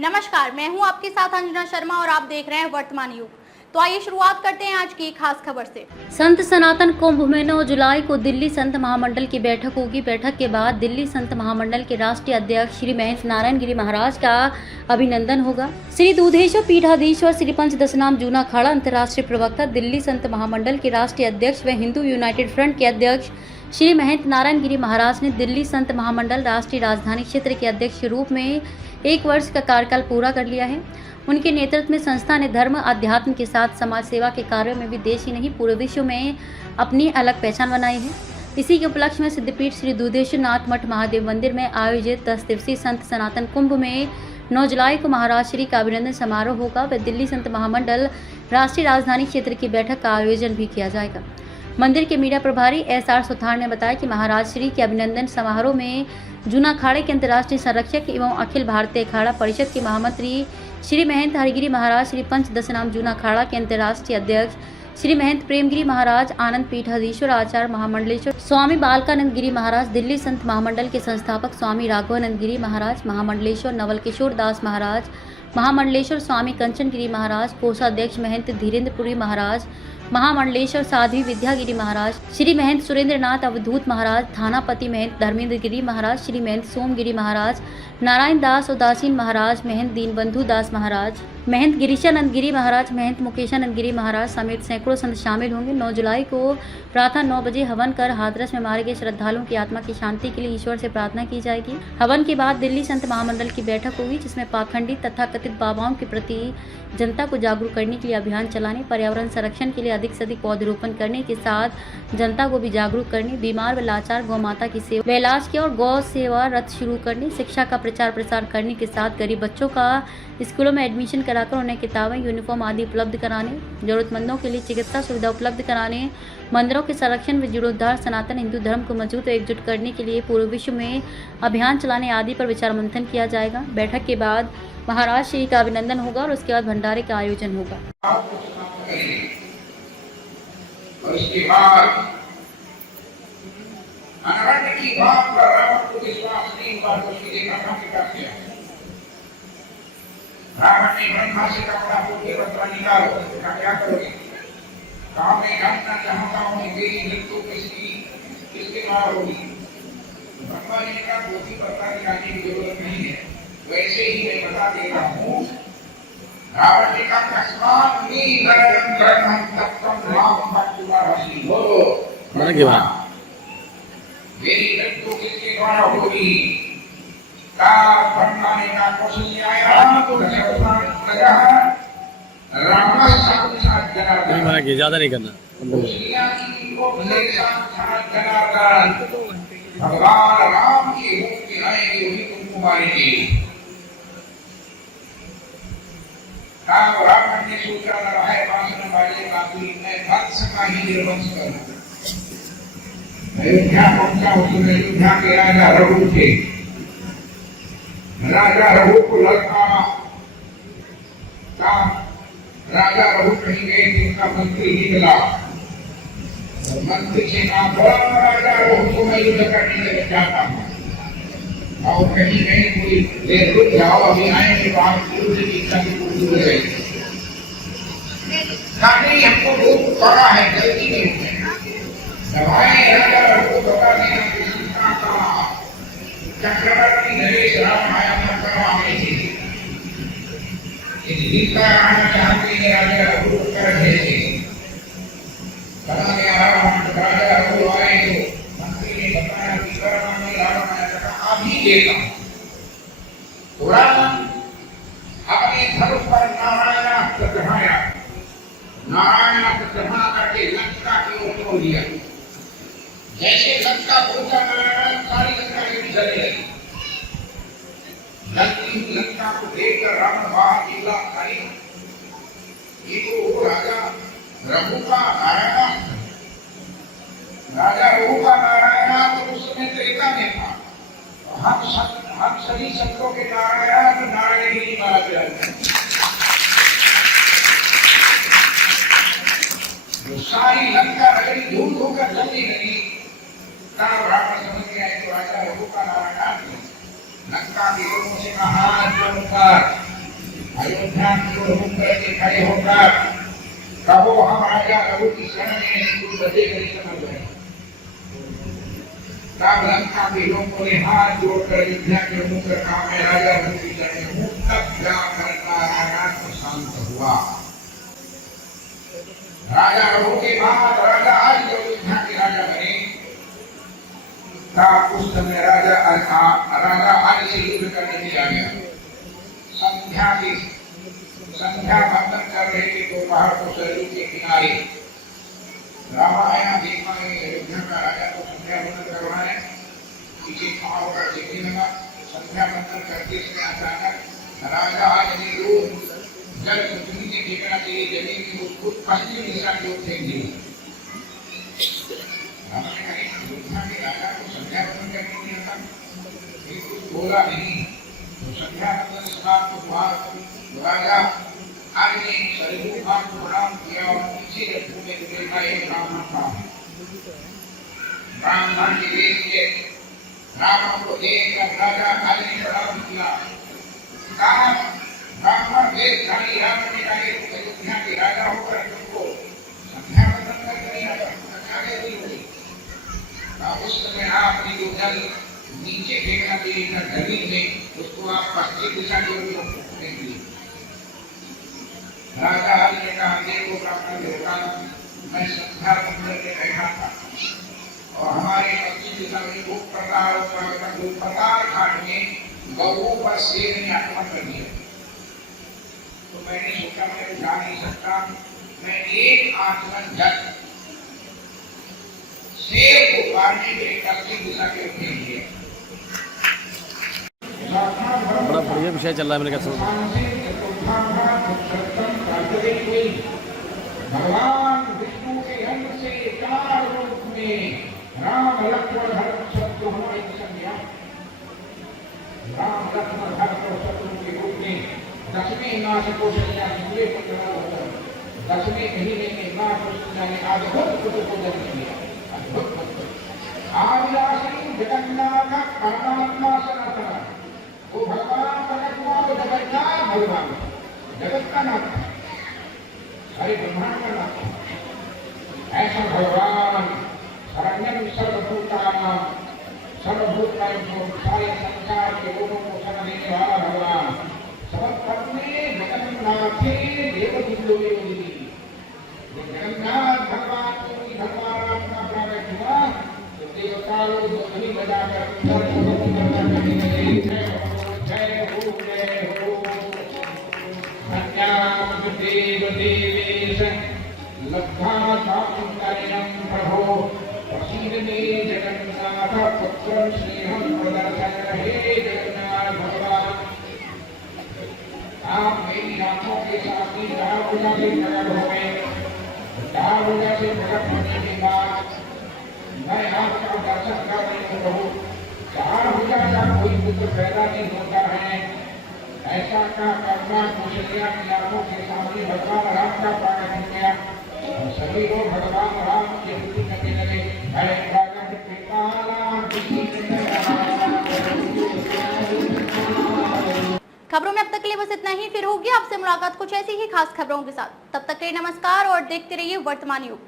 नमस्कार, मैं हूं आपके साथ अंजना शर्मा और आप देख रहे हैं वर्तमान युग। तो आइए शुरुआत करते हैं आज की खास खबर से। संत सनातन कुंभ में 9 जुलाई को दिल्ली संत महामंडल की बैठक होगी। बैठक के बाद दिल्ली संत महामंडल के राष्ट्रीय अध्यक्ष श्री महेंद्र नारायण गिरी महाराज का अभिनंदन होगा। श्री दूधेश्वर पीठाधीश्वर श्री पंच दशनाम जूना अखाड़ा अंतर्राष्ट्रीय प्रवक्ता, दिल्ली संत महामंडल के राष्ट्रीय अध्यक्ष व हिंदू यूनाइटेड फ्रंट के अध्यक्ष श्री महेंद्र नारायण गिरी महाराज ने दिल्ली संत महामंडल राष्ट्रीय राजधानी क्षेत्र के अध्यक्ष के रूप में 1 वर्ष का कार्यकाल पूरा कर लिया है। उनके नेतृत्व में संस्था ने धर्म अध्यात्म के साथ समाज सेवा के कार्यों में भी देश ही नहीं पूरे विश्व में अपनी अलग पहचान बनाई है। इसी के उपलक्ष्य में सिद्धपीठ श्री दूधेश्वर नाथ मठ महादेव मंदिर में आयोजित 10 दिवसीय संत सनातन कुंभ में 9 जुलाई को महाराज श्री का अभिनंदन समारोह होगा व दिल्ली संत महामंडल राष्ट्रीय राजधानी क्षेत्र की बैठक का आयोजन भी किया जाएगा। मंदिर के मीडिया प्रभारी SR सुथार ने बताया कि महाराज श्री के अभिनंदन समारोह में जूना अखाड़े के अंतर्राष्ट्रीय संरक्षक एवं अखिल भारतीय अखाड़ा परिषद के महामंत्री श्री महेंद्र हरिगिरी महाराज, श्री पंच दशनाम जूना अखाड़ा के अंतर्राष्ट्रीय अध्यक्ष श्री महेंद्र प्रेमगिरी महाराज, आनंद पीठाधीश्वर आचार्य महामंडलेश्वर स्वामी बालकानंद गिरी महाराज, दिल्ली संत महामंडल के संस्थापक स्वामी राघवानंद गिरी महाराज, महामंडलेश्वर नवल किशोर दास महाराज, महामंडलेश्वर स्वामी कंचन गिरी महाराज, कोषाध्यक्ष महेंद्र धीरेन्द्रपुरी महाराज, महामंडलेश्वर साध्वी विद्यागिरी महाराज, श्री महेंद्र सुरेंद्र नाथ अवधूत महाराज, थानापति महेंद्र धर्मेंद्र गिरी महाराज, श्री महेंद्र सोमगिरी महाराज, नारायण दास उदासीन महाराज, महेंद्र दीनबंधु दास महाराज, महेंद्र गिरीशानंद गिरी महाराज, महेंद्र मुकेशानंद गिरी महाराज समेत सैकड़ों संत शामिल होंगे। 9 जुलाई को प्रातः 9 बजे हवन कर हाथरस में मारे गए श्रद्धालुओं की आत्मा की शांति के लिए ईश्वर से प्रार्थना की जाएगी। हवन के बाद दिल्ली संत महामंडल की बैठक होगी, जिसमें पाखंडी तथा कथित बाबाओं के प्रति जनता को जागरूक करने के लिए अभियान चलाने, पर्यावरण संरक्षण के लिए अधिक से अधिक पौधरोपण करने के साथ जनता को भी जागरूक करने, बीमार व लाचार गौ माता की सेवा व इलाज की और गौ सेवा रथ शुरू करने, शिक्षा का प्रचार प्रसार करने के साथ गरीब बच्चों का स्कूलों में एडमिशन कराकर उन्हें किताबें, यूनिफॉर्म आदि उपलब्ध कराने, जरूरतमंदों के लिए चिकित्सा सुविधा उपलब्ध कराने, मंदिरों के संरक्षण व जीर्णोद्धार, सनातन हिंदू धर्म को मजबूत व एकजुट करने के लिए पूरे विश्व में अभियान चलाने आदि पर विचार मंथन किया जाएगा। बैठक के बाद महाराज श्री का अभिनंदन होगा और उसके बाद भंडारे का आयोजन होगा। और इसके बाद अनहद की बात पर रावण को विश्वास नहीं हुआ तो उसकी देखा क्या किया। रावण ने ब्रह्मा से कपड़ा खोल के बतला निकालो, उसका क्या करोगे? कहा मैं जानना चाहता हूँ मेरी मृत्यु किसके द्वारा होगी। ब्रह्मा ने कहा कोई बतला निकालने की जरूरत नहीं है, वैसे ही मैं बता देता हूँ। रावण ने कहा कस्मात् नीलम कर्णम तप्तम राम भक्तुरासी हो। मेरी मृत्यु किसके द्वारा होगी? ब्रह्मा ने कहा क्वेश्चन आया तो राम साक्षात जनार्दन, ज्यादा नहीं करना। भगवान राम की रूप में आएंगे वही तुमको मारेंगे। रावण ने सोचा लगा है वासना वाले काफी मैं भक्त का ही निर्वंश करूं। अयोध्या पहुंचा, उसने अयोध्या के राजा रघु थे। राजा रघु को ललकारा, राजा रघु कहीं गए थे, उनका मंत्री निकला। मंत्री से कहा राजा रघु को मैं युद्ध करने लग जाता हूँ और कहीं कोई देर रुक जाओ, अभी आएंगे तो आप युद्ध की इच्छा की पूर्ति हो जाएगी। नहीं हमको बहुत बड़ा है, जल्दी नहीं होगा। दवाएं राजा रघु बता देना कि सीता का चक्रवर्ती नरेश राम आया करवा में थे। सीता आना चाहते हैं, राजा रघु कर भेजे। राजा रघु आए तो मंत्री ने बताया कि करवा में रावण आया था, अभी देखा थोड़ा अपने धनुष पर नारायणास्त्र चढ़ाया, नारायणास्त्र चढ़ा करके लंका की ओर छोड़ दिया। जैसे लंका पहुंचा नारायण, सारी लंका की चले गई। लंका को देखकर रावण बाहर निकला, ये तो राजा रघु का नारायणास्त्र, राजा रघु का नारायणास्त्र उस समय त्रेता में था। हम सभी शब्दों के नारायण नारायण ही माना जाता है। सारी लंका नगरी धूल होकर जलने लगी। रावण समझ गया तो राजा रघु का नारायण लंका के लोगों से कहा अयोध्या को मुख करके खड़े होकर कहो हम राजा रघु की शरण में तू बदे नहीं समझ रहे। तब लंका के लोगों ने हाथ जोड़कर अयोध्या के मुख कर कहा मैं राजा रघु की शरण में हूँ। तब जाकर राजा शांत हुआ। राजा रघु के बाद राजा आज अयोध्या के राजा बने। तब उस समय राजा आज से युद्ध करने के लिए आ गया। संध्या बंदन कर रहे थे तो पहाड़ को सरयू के किनारे रामायण देखा अयोध्या का राजा को संध्या बंदन करवाए। पीछे खड़ा होकर देखने लगा। संध्या बंदन करते समय अचानक राजा आज ने रोज जल पृथ्वी से फेंकना चाहिए जमीन में उसको पश्चिम दिशा की ओर फेंक दी। अयोध्या के राजा को संध्या बंदन करने के लिए कुछ बोला नहीं। तो संध्या बंदन समाप्त हुआ। राजा आज ने सरयू घाट को प्रणाम किया और पीछे रखने में देखा एक ब्राह्मण था। ब्राह्मण के वेश में रावण को देखकर राजा आज ने प्रणाम किया। कहा ब्राह्मण वेशधारी रावण ने कहा अयोध्या के राजा होकर तुमको संध्या बंदन करने लगा। उस समय आपने जो जल नीचे फेंकना चाहिए जमीन में उसको आप पश्चिम दिशा की ओर फेंक दिए। राजा ने कहा देखो ब्राह्मण देवता मैं संध्या बंदन में बैठा था और हमारे पश्चिम दिशा में प्रतार घाट में गौओं पर शेर ने आक्रमण कर दिया। तो मैंने सोचा मैं जा नहीं सकता। मैं एक आचमन जल शेर को मारने के लिए पश्चिम दिशा के ओर फेंक दिया। बड़ा बढ़िया विषय चल रहा है मेरे ख्याल। भगवान विष्णु के अंग से 4 रूप में राम लक्ष्मण भरत शत्रुघ्न की संज्ञा। राम लक्ष्मण भरत और शत्रुघ्न के रूप में 10वें मास को संज्ञा 10वें महीने में माँ कृष्ण ने अद्भुत पुत्र को जन्म दिया। आदिवासी जगन्नाथ परमात्मा सनातन वो भगवान परमात्मा जगन्नाथ भगवान जगत का नाथ सारे ब्रह्मांड का नाथ ऐसा भगवान शरण्यम सर्वभूतानां सर्वभूतानां सारे संसार के लोगों को शरण देने वाला भगवान सबपत्ने जगन्नाथे देवदुल्लोवी। जगन्नाथ भगवान की भगवान अपना प्रकट हुआ तो देवता लोग ध्वनि बजाकर जय हो देव देवेश लब्धातांतर्यं प्रभो प्रसीद मे जगन्नाथ पुत्रं स्नेहं प्रदर्शन। हे जगन्नाथ भगवान आप मेरी आंखों के सामने दारुणा से प्रकट हो गए। दारुणा से प्रकट होने के बाद मैं आपका दर्शन कर रही हूँ। दारुणा का कोई पुत्र पैदा नहीं होता है। ऐसा का कर्मा कुशलिया की आंखों के सामने भगवान राम का प्रकट हो गया। सभी लोग भगवान राम की स्तुति करने लगे। खबरों में अब तक के लिए बस इतना ही। फिर होगी आपसे मुलाकात कुछ ऐसी ही खास खबरों के साथ। तब तक के लिए नमस्कार और देखते रहिए वर्तमान युग।